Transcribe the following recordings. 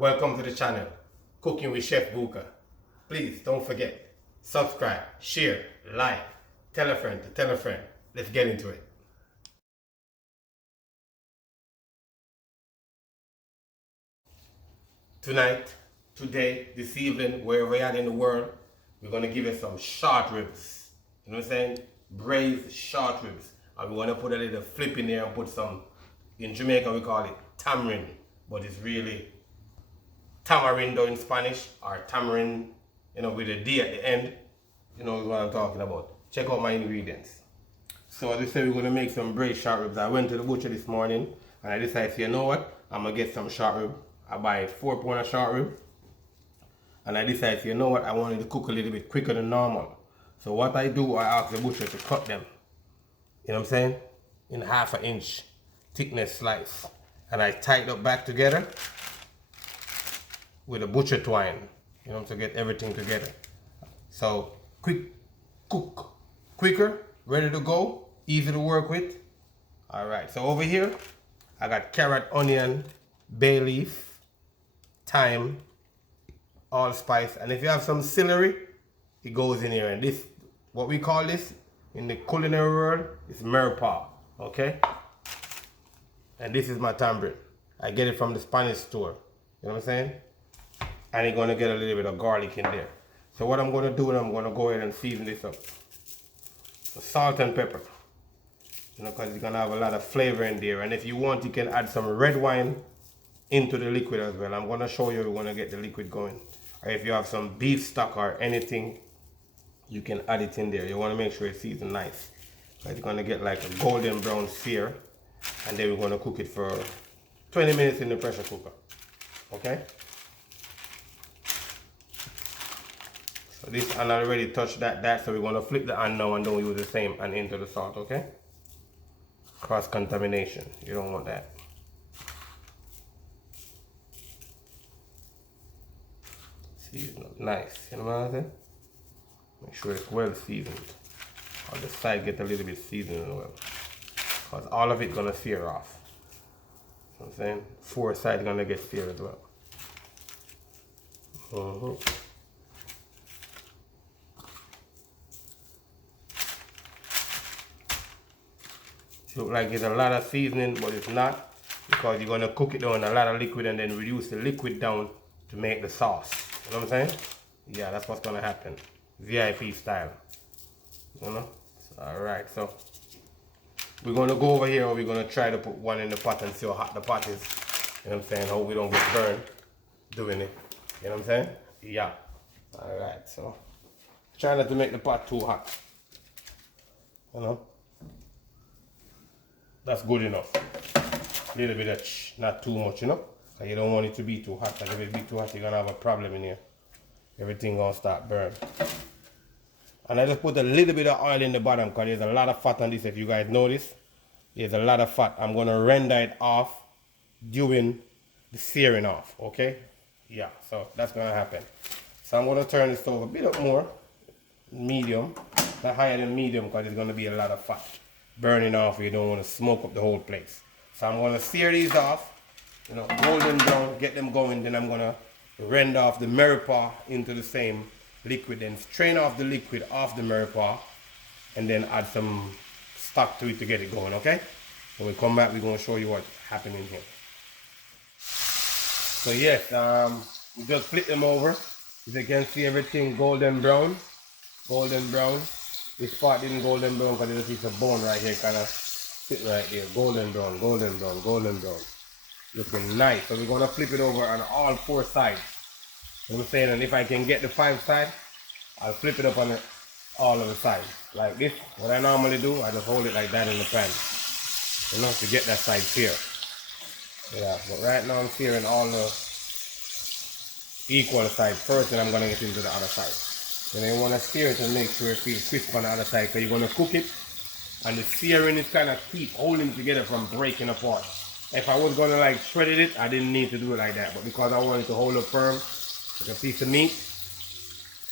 Welcome to the channel, Cooking with Chef Bouka. Please don't forget, subscribe, share, like, tell a friend to tell a friend. Let's get into it. Tonight, today, this evening, wherever you're at in the world, we're going to give you some short ribs. You know what I'm saying? Braised short ribs. And we want to put a little flip in there and put some, in Jamaica we call it tamarind, but it's really tamarindo in Spanish, or tamarind, with a D at the end. You know what I'm talking about. Check out my ingredients. So as I said, we're going to make some braised short ribs. I went to the butcher this morning and I decided, you know what, I'm going to get some short rib. I buy 4 pounds of short rib. And I decided, you know what, I wanted to cook a little bit quicker than normal. So what I do, I ask the butcher to cut them, you know what I'm saying, in 1/2 inch thickness slice. And I tie it up back together with a butcher twine, to get everything together. So quicker, ready to go, easy to work with. All right, so over here, I got carrot, onion, bay leaf, thyme, allspice, and if you have some celery, it goes in here. And this, what we call this in the culinary world, is mirepoix, okay? And this is my tamarind. I get it from the Spanish store, you know what I'm saying? And you're gonna get a little bit of garlic in there. So what I'm gonna do, I'm gonna go ahead and season this up. So salt and pepper, because it's gonna have a lot of flavor in there. And if you want, you can add some red wine into the liquid as well. I'm gonna show you, we're gonna get the liquid going. Or if you have some beef stock or anything, you can add it in there. You wanna make sure it's seasoned nice. It's gonna get like a golden brown sear. And then we're gonna cook it for 20 minutes in the pressure cooker, okay? So this hand already touched that, so we're gonna flip the hand now and don't use the same hand into the salt, okay? Cross contamination, you don't want that. Season up nice, you know what I'm saying? Make sure it's well seasoned. On the side get a little bit seasoned as well. Because all of it gonna sear off. You know what I'm saying? 4 sides gonna get seared as well. It looks like it's a lot of seasoning, but it's not, because you're gonna cook it down a lot of liquid and then reduce the liquid down to make the sauce. You know what I'm saying? Yeah, that's what's gonna happen. VIP style. Alright, so we're gonna go over here, or we're gonna try to put one in the pot and see how hot the pot is. You know what I'm saying? Hope we don't get burned doing it. You know what I'm saying? Yeah. Alright, so try not to make the pot too hot. That's good enough. A little bit of not too much, Because you don't want it to be too hot. Because if it be too hot, you're gonna have a problem in here. Everything gonna start burn. And I just put a little bit of oil in the bottom because there's a lot of fat on this. If you guys notice, there's a lot of fat. I'm gonna render it off during the searing off, okay? Yeah, so that's gonna happen. So I'm gonna turn this over a bit up more, medium, not higher than medium, because there's gonna be a lot of fat burning off. You don't want to smoke up the whole place. So I'm gonna sear these off, golden brown, get them going. Then I'm gonna render off the mirepoix into the same liquid, then strain off the liquid off the mirepoix, and then add some stock to it to get it going, okay? When we come back, we're gonna show you what's happening here. So yes, we just flip them over. As you can see, everything golden brown. This part didn't golden brown because there's a piece of bone right here, kind of sitting right there. Golden brown. Looking nice. So we're gonna flip it over on all 4 sides. You know what I'm saying? And if I can get the 5 side, I'll flip it up on all of the sides. Like this. What I normally do, I just hold it like that in the pan. To get that side seared. Yeah, but right now I'm searing all the equal sides first, and I'm gonna get into the other side. And you wanna sear it and make sure it feels crisp on the other side, because you're gonna cook it, and the searing is kind of keep holding it together from breaking apart. If I was gonna like shred it, I didn't need to do it like that, but because I wanted to hold it firm, like a piece of meat,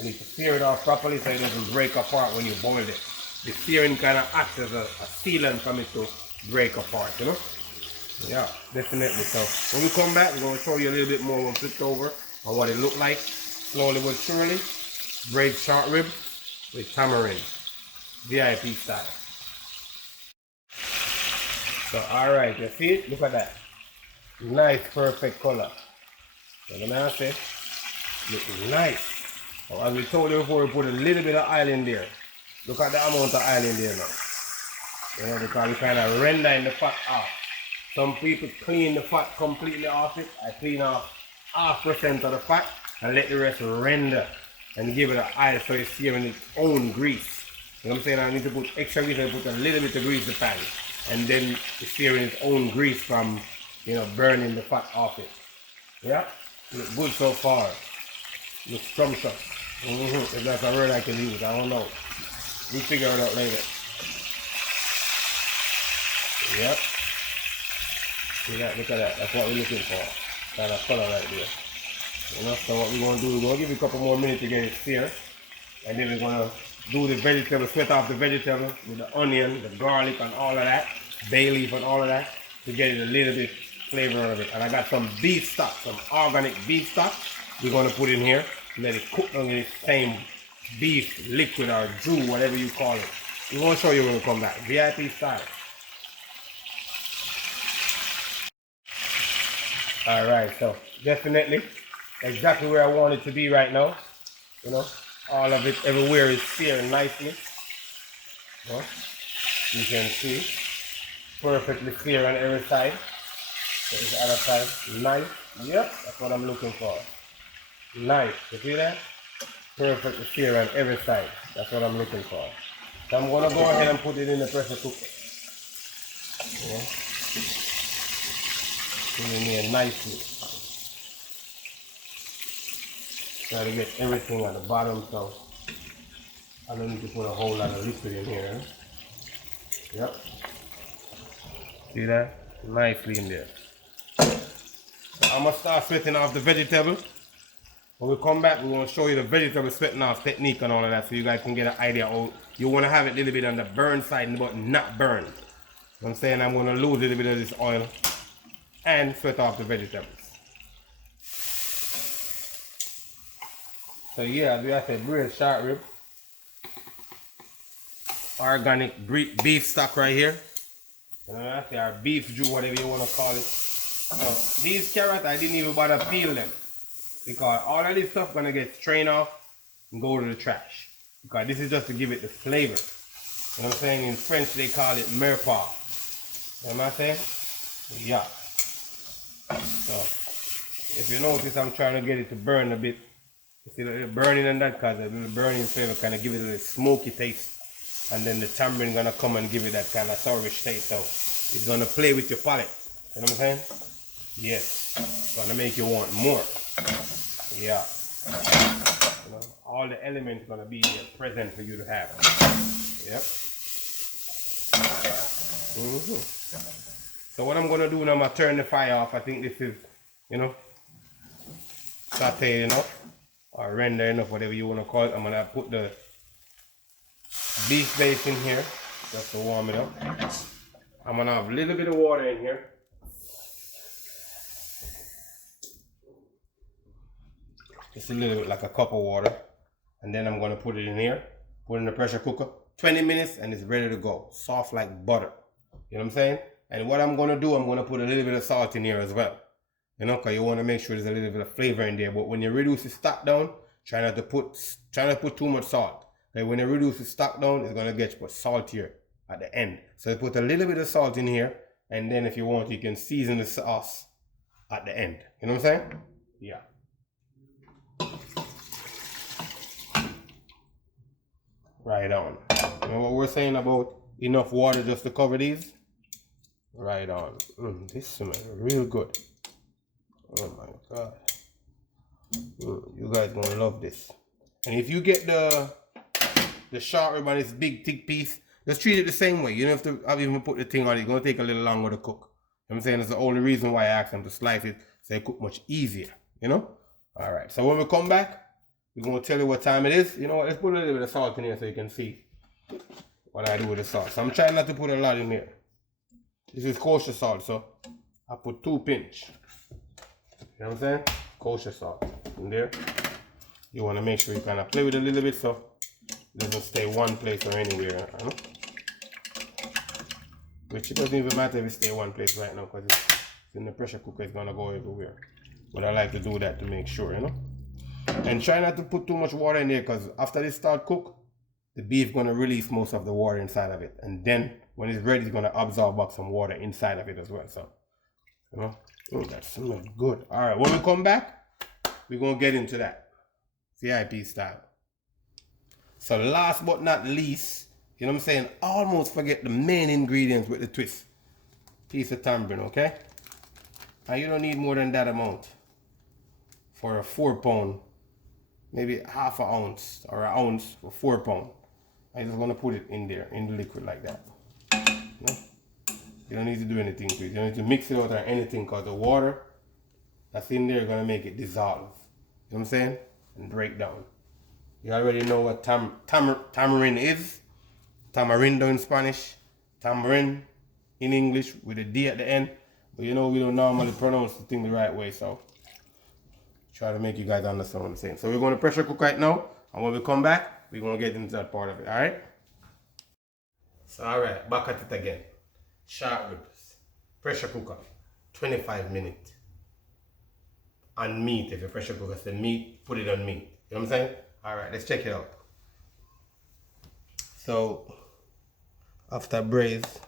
I need to sear it off properly so it doesn't break apart when you boil it. The searing kind of acts as a sealant for it to break apart, Yeah, definitely. So when we come back, we're going to show you a little bit more when flipped over on what it looked like. Slowly but surely. Braised short rib with tamarind. VIP style. So alright, you see it? Look at that. Nice, perfect color. So the man say, looking nice. So as we told you before, we put a little bit of oil in there. Look at the amount of oil in there now. You know, because we kind of rendering the fat off. Some people clean the fat completely off it. I clean off 0.5% of the fat and let the rest render and give it an oil so it's searing its own grease. You know what I'm saying? I need to put extra grease and put a little bit of grease in the pan. And then it's searing its own grease from, you know, burning the fat off it. Yeah? Look good so far. Looks scrumptious. If that's a word I can use, I don't know. We'll figure it out later. Yep. See that? Look at that. That's what we're looking for. Kind of color right there. You know, so what we're going to do, we're going to give it a couple more minutes to get it seared. And then we're going to do the vegetable, sweat off the vegetable with the onion, the garlic and all of that, bay leaf and all of that to get it a little bit flavor out of it. And I got some beef stock, some organic beef stock we're going to put in here. Let it cook on this same beef liquid or jus, whatever you call it. We're going to show you when we come back. VIP style. Alright, so definitely exactly where I want it to be right now. You know, all of it everywhere is searing nicely. You know, you can see perfectly seared on every side. So this other side, nice. Yep, that's what I'm looking for. Nice, you see that? Perfectly seared on every side. That's what I'm looking for. So I'm gonna go ahead and put it in the pressure cooker. Yeah. Put it in here nicely. Try to get everything at the bottom, so I don't need to put a whole lot of liquid in here. Yep. See that? Nicely in there. So I'm gonna start sweating off the vegetable. When we come back, we're gonna show you the vegetable sweating off technique and all of that, so you guys can get an idea of you wanna have it a little bit on the burn side, but not burn. You know what I'm saying? I'm gonna lose a little bit of this oil and sweat off the vegetables. So yeah, as I said, braised short rib, organic beef stock right here. You know, I say our beef jus, whatever you want to call it. So these carrots, I didn't even bother peel them because all of this stuff gonna get strained off and go to the trash. Because this is just to give it the flavor. You know what I'm saying? In French they call it mirepoix. You know what I'm saying? Yeah. So if you notice, I'm trying to get it to burn a bit. You see the burning and that, because the burning flavor kind of give it a little smoky taste. And then the tamarind gonna come and give it that kind of sourish taste. So it's gonna play with your palate. You know what I'm saying? Yes. Gonna make you want more. Yeah. You know, all the elements gonna be present for you to have. Yep. So what I'm gonna do now, I'm gonna turn the fire off. I think this is, you know, saute enough or render enough, whatever you wanna call it. I'm gonna put the beef base in here just to warm it up. I'm gonna have a little bit of water in here. Just a little bit, like a cup of water. And then I'm gonna put it in here, put it in the pressure cooker. 20 minutes and it's ready to go. Soft like butter. You know what I'm saying? And what I'm gonna do, I'm gonna put a little bit of salt in here as well. You know, because you wanna make sure there's a little bit of flavor in there. But when you reduce the stock down, try not to put too much salt. Okay, when you reduce the stock down, it's gonna get saltier at the end. So you put a little bit of salt in here, and then if you want, you can season the sauce at the end. You know what I'm saying? Yeah. Right on. You know what we're saying about enough water just to cover these? Right on. This smells real good. Oh my God. You guys gonna love this. And if you get the short rib on this big thick piece, just treat it the same way. You don't have to even put the thing on it. It's gonna take a little longer to cook. You know what I'm saying? That's the only reason why I asked them to slice it, so it cook much easier. You know? Alright, so when we come back, we're gonna tell you what time it is. You know what? Let's put a little bit of salt in here so you can see what I do with the salt. So I'm trying not to put a lot in here. This is kosher salt, so I put 2 pinch. You know what I'm saying? Kosher salt in there. You want to make sure you kind of play with it a little bit so it doesn't stay one place or anywhere. You know? Which it doesn't even matter if it stay one place right now because it's in the pressure cooker, it's gonna go everywhere. But I like to do that to make sure, you know. And try not to put too much water in there because after this start cook, the beef gonna release most of the water inside of it. And then when it's ready, it's gonna absorb up some water inside of it as well. So, you know, oh, that smells good. All right, when we come back, we're gonna get into that VIP style. So last but not least, you know what I'm saying? Almost forget the main ingredients with the twist. Piece of tamarind, okay? And you don't need more than that amount for a 4 pound, maybe half an ounce or an ounce for 4 pound. I just want to put it in there in the liquid like that. You know? You don't need to do anything to it. You don't need to mix it out or anything because the water that's in there is going to make it dissolve. You know what I'm saying? And break down. You already know what tamarind is. Tamarindo in Spanish. Tamarind in English with a D at the end. But you know we don't normally pronounce the thing the right way, so try to make you guys understand what I'm saying. So we're going to pressure cook right now, and when we come back, we're going to get into that part of it, alright? So alright, back at it again. Short ribs, pressure cooker, 25 minutes. On meat, if your pressure cooker says meat, put it on meat. You know what I'm saying? Alright, let's check it out. So, after braise,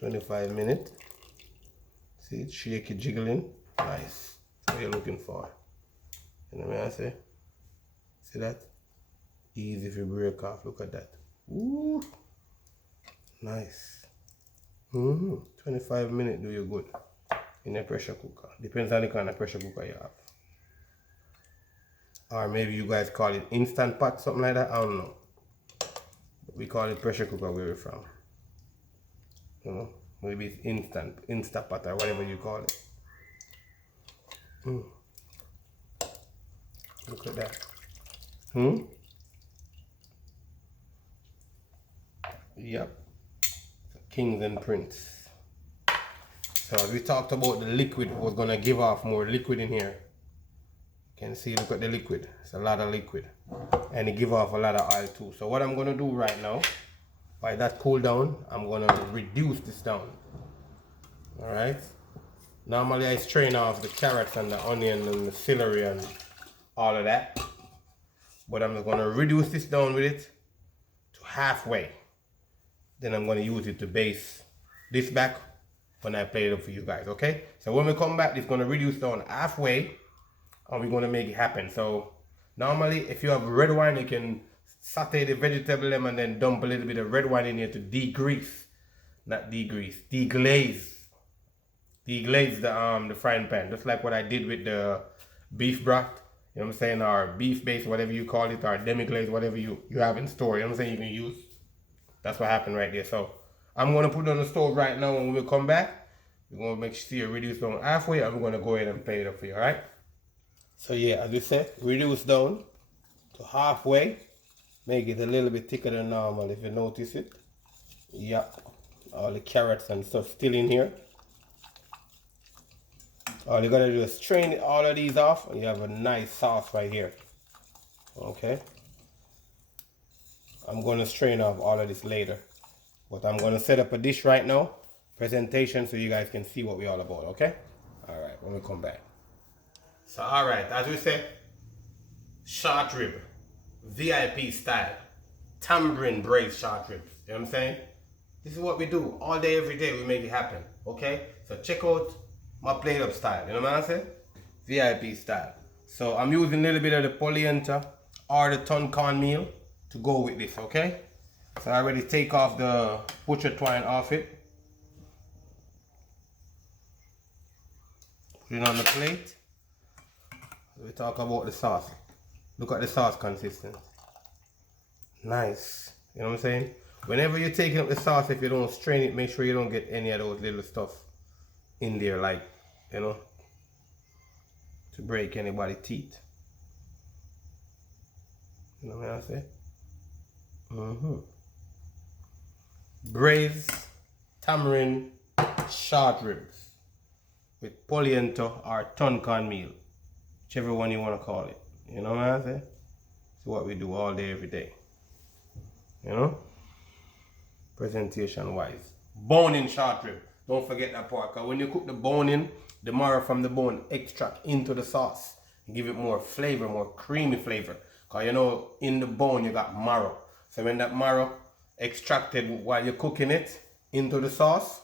25 minutes. See it shaky jiggling. Nice. That's what you're looking for. You know what I say? See that? Easy if you break off. Look at that. Ooh. Nice. 25 minutes do you good in a pressure cooker. Depends on the kind of pressure cooker you have. Or maybe you guys call it instant pot, something like that. I don't know. We call it pressure cooker where we're from. You know? Maybe it's instant pot or whatever you call it. Look at that. Yep. Kings and Prince. So as we talked about the liquid, was gonna give off more liquid in here. You can see, look at the liquid. It's a lot of liquid. And it give off a lot of oil too. So what I'm gonna do right now, while that cool down, I'm gonna reduce this down. Alright? Normally I strain off the carrots and the onion and the celery and all of that. But I'm gonna reduce this down with it to halfway. Then I'm gonna use it to base this back when I play it up for you guys, okay? So when we come back, it's gonna reduce down halfway and we're gonna make it happen. So normally if you have red wine, you can saute the vegetable and then dump a little bit of red wine in here to degrease, not degrease, deglaze the frying pan, just like what I did with the beef broth, you know what I'm saying, or beef base, whatever you call it, or demi-glaze, whatever you have in store, you know what I'm saying, you can use. That's what happened right there. So I'm gonna put it on the stove right now, and when we come back, we're gonna make sure you reduce down halfway, and we're gonna go ahead and play it up for you, alright? So yeah, as we said, reduce down to halfway, make it a little bit thicker than normal if you notice it. Yep, all the carrots and stuff still in here. All you gotta do is strain all of these off and you have a nice sauce right here. Okay. I'm gonna strain off all of this later. But I'm gonna set up a dish right now, presentation, so you guys can see what we're all about, okay? Alright, when we come back. So alright, as we said, short rib, VIP style, tamarind braised short ribs. You know what I'm saying? This is what we do all day, every day. We make it happen, okay? So check out my plate up style, you know what I'm saying? VIP style. So I'm using a little bit of the polenta or the ton cornmeal to go with this, okay? So I already take off the butcher twine off it. Put it on the plate. We talk about the sauce. Look at the sauce consistency. Nice. You know what I'm saying? Whenever you're taking up the sauce, if you don't strain it, make sure you don't get any of those little stuff in there, like, you know, to break anybody's teeth. You know what I say? Braised tamarind short ribs. with polenta or ton cornmeal, whichever one you want to call it. You know what I'm saying? It's what we do all day, every day. You know? Presentation wise. Bone-in short rib. Don't forget that part, because when you cook the bone in, the marrow from the bone extract into the sauce. Give it more flavor, more creamy flavor. Because you know, in the bone you got marrow. So when that marrow extracted while you're cooking it into the sauce,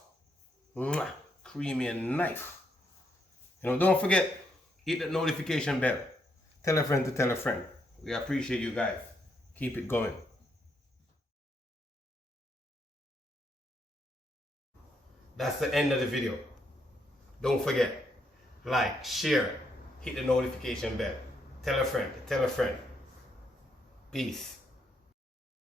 creamy and nice. You know, don't forget, hit that notification bell. Tell a friend to tell a friend. We appreciate you guys. Keep it going. That's the end of the video. Don't forget, like, share, hit the notification bell. Tell a friend, tell a friend. Peace.